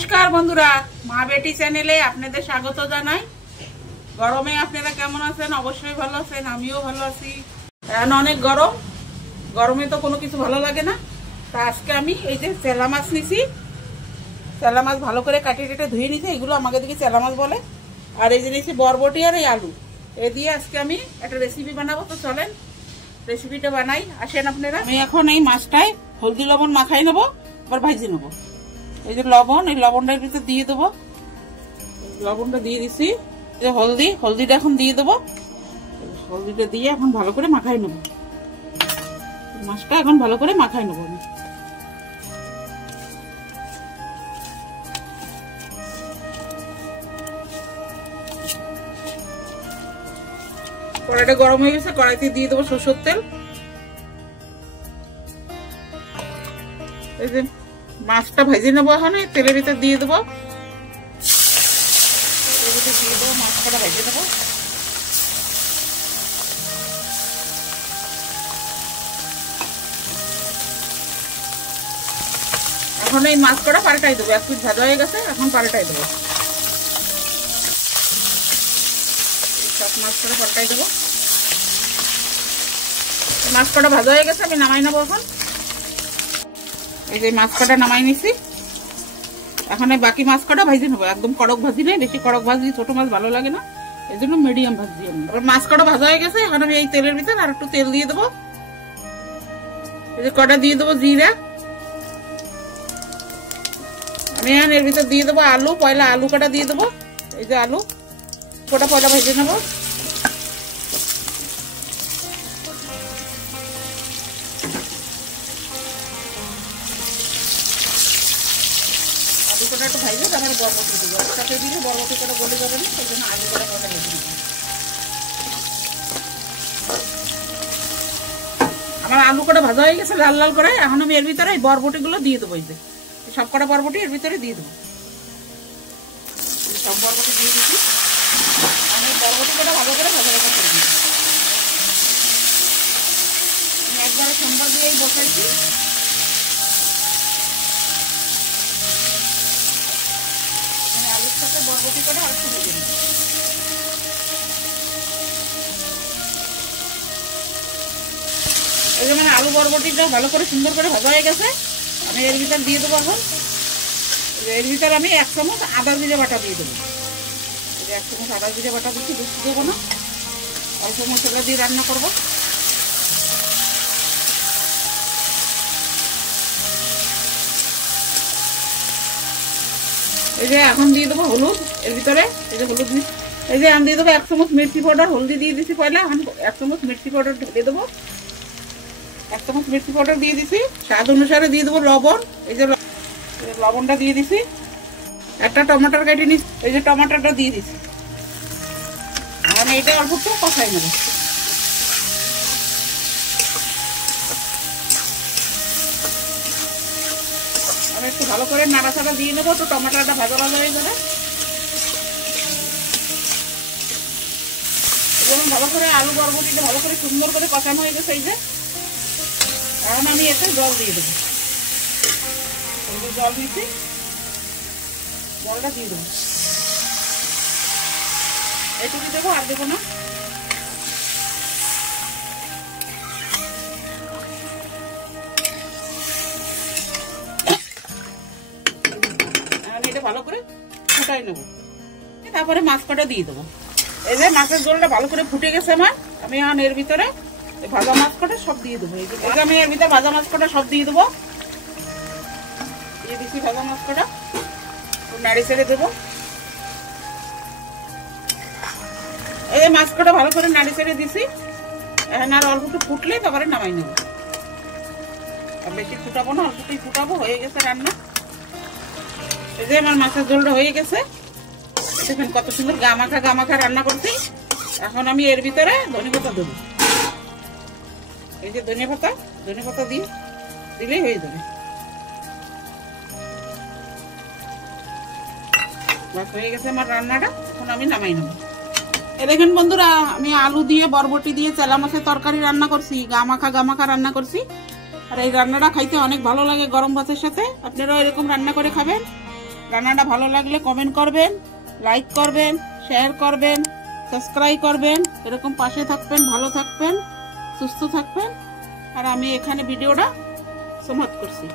নমস্কার বন্ধুরা, মা বেটি চ্যানেলে আপনাদের স্বাগত জানাই। গরমে আপনারা কেমন আছেন? অবশ্যই ভালো আছেন, আমিও ভালো আছি। এখন অনেক গরম, গরমে তো কোনো কিছু ভালো লাগে না। তা আজকে আমি এই যে চেলা মাছ নিছি, চেলা মাছ ভালো করে কাটিয়ে কেটে ধুয়ে নিছি, এগুলো আমাকে দিকে চেলা মাছ বলে। আর এই যে নিছি বরবটি আর এই আলু, এ দিয়ে আজকে আমি একটা রেসিপি বানাবো। তো চলেন রেসিপিটা বানাই, আসেন আপনারা। আমি এখন এই মাছটায় হলদি লবণ মাখাই নেবো, আবার ভাজি নেবো। এই যে লবণ, এই লবণটার ভিতরে দিয়ে দেবো, লবণটা দিয়ে দিছি। এই যে হলদিটা এখন দিয়ে দেবো, হলদিটা দিয়ে এখন ভালো করে মাখাই নেবো। মাছটা এখন ভালো করে মাখাই নেবো আমি। কড়াইটা গরম হয়ে গেছে, কড়াইতে দিয়ে দেবো সরষের তেল। এই যে মাছটা ভেজে নেবো, এখন তেলের ভিতর দিয়ে দেবো, মাছটা ভেজে দেবো। এখন এই মাছ কটা পাল্টাই দেবো, এক পিঠ ভাজা হয়ে গেছে, এখন পাল্টাই দেবো। সব মাছ কটা পাল্টাই দেবো। মাছ কটা ভাজা হয়ে গেছে, আমি নামাই নেবো এখন। এই যে মাছ কটা নামাই নিছি, এখন এই বাকি মাছ কটা ভাজি নেবো। একদম কড়ক ভাজি নেই, বেশি কড়ক ভাজি ছোট মাছ ভালো লাগে না, এই জন্য মিডিয়াম ভাজি আমি। মাছ কটা ভাজা হয়ে গেছে, এখন আমি এই তেলের ভিতরে আর একটু তেল দিয়ে দেবো। এই যে কটা দিয়ে দেবো জিরা। আমি এখন এর ভিতর দিয়ে দেবো আলু, পয়লা আলু কটা দিয়ে দেবো। এই যে আলু কটা পয়লা ভেজে নেবো। আলু কটা একটু ভাজবে, তারপরে বরবটি দেবো। একসাথে দিলে বরবটি কটা গলে যাবে না, সেই জন্য আলু কটা ভেজে নেবো। আমার আলু কটা ভাজা হয়ে গেছে লাল লাল করে, এখন আমি এর ভিতরে এই বরবটি গুলো দিয়ে দেবো। এই যে সব কটা বরবটি এর ভিতরে দিয়ে দেবো। সব বরবটি দিয়ে দিচ্ছি, আমি বরবটি কটা ভালো করে ভাজা ভাজা করে দিচ্ছি। আমি একবারে সোমবার দিয়েই বসাইছি। আলুর সাথে বরবটি কটা আর একটু ভেজে দিচ্ছি। এই যে মানে আলু বরবটিটা ভালো করে সুন্দর করে ভাজা হয়ে গেছে, আমি এর ভিতর দিয়ে দেবো। এখন এর ভিতরে আমি 1 চামচ আদা জিরে বাটা দিয়ে দেবো। 1 চামচ আদা জিরে বাটা দিচ্ছি, বেশি দেবো না, অল্প মশলা দিয়ে রান্না করবো। এই যে এখন দিয়ে দেবো হলুদ এর ভিতরে। এই যে হলুদ, এই যে আমি দিয়ে দেবো 1 চামচ মির্চি পাউডার। হলদি দিয়ে দিচ্ছি পয়লা, এখন 1 চামচ মির্চি পাউডার ঢেলে দেবো। 1 চামচ মির্চি পাউডার দিয়ে দিছি। স্বাদ অনুসারে দিয়ে দেবো লবণ। এই যে লবণটা দিয়ে দিছি। একটা টমেটোর কেটে নিচ্ছি, এই যে টমেটোটা দিয়ে দিছি। আমি এটা অল্প একটু কষাই নেব। আমি একটু ভালো করে নাড়াচাড়া দিয়ে নেবো, তো টমেটোটা ভাজা ভাজা হয়ে যাবে। যেমন ভালো করে আলু বরবটিটা ভালো করে সুন্দর করে কষানো হয়ে গেছে। এই যে এখন আমি এতে জল দিয়ে দেবো। জল দিচ্ছি, জলটা দিয়ে দেবো। এইটুকু দেবো, আর দেবো না। এটা ভালো করে ফুটাই নেবো, তারপরে মাছ কটা দিয়ে দেবো। এই যে মাছের ঝোলটা ভালো করে ফুটে গেছে আমার, আমি এখন এর ভিতরে ভাজা মাছ কটা সব দিয়ে দেবো। এই যে আমি এর ভিতরে ভাজা মাছ কটা সব দিয়ে দেবো। দিয়ে দিচ্ছি ভাজা মাছ কটা, নাড়ি ছেড়ে দেবো। এই যে মাছ কটা ভালো করে নাড়ি ছেড়ে দিছি। এখন আর অল্প একটু ফুটলে তারপরে নামাই নেবো। আর বেশি ফুটাবো না, অল্পটাই ফুটাবো। হয়ে গেছে রান্না। এই যে আমার মাছের ঝোলটা হয়ে গেছে, দেখুন কত সুন্দর গামাখা রান্না করছি। এখন আমি এর ভিতরে ধনে পাতা দেবো। এই যে ধনে পাতা দিলেই হয়ে যাবে। হয়ে গেছে আমার রান্নাটা, এখন আমি নামাই নেবো। দেখেন বন্ধুরা, আমি আলু দিয়ে বরবটি দিয়ে চেলা মাছের তরকারি রান্না করছি, গামাখা রান্না করছি। আর এই রান্নাটা খাইতে অনেক ভালো লাগে গরম ভাতের সাথে। আপনারাও এরকম রান্না করে খাবেন। রান্নাটা ভালো লাগলে কমেন্ট করবেন, লাইক করবেন, শেয়ার করবেন, সাবস্ক্রাইব করবেন। এরকম পাশে থাকবেন, ভালো থাকবেন, সুস্থ থাকবেন। আর আমি এখানে ভিডিওটা সমাপ্ত করছি।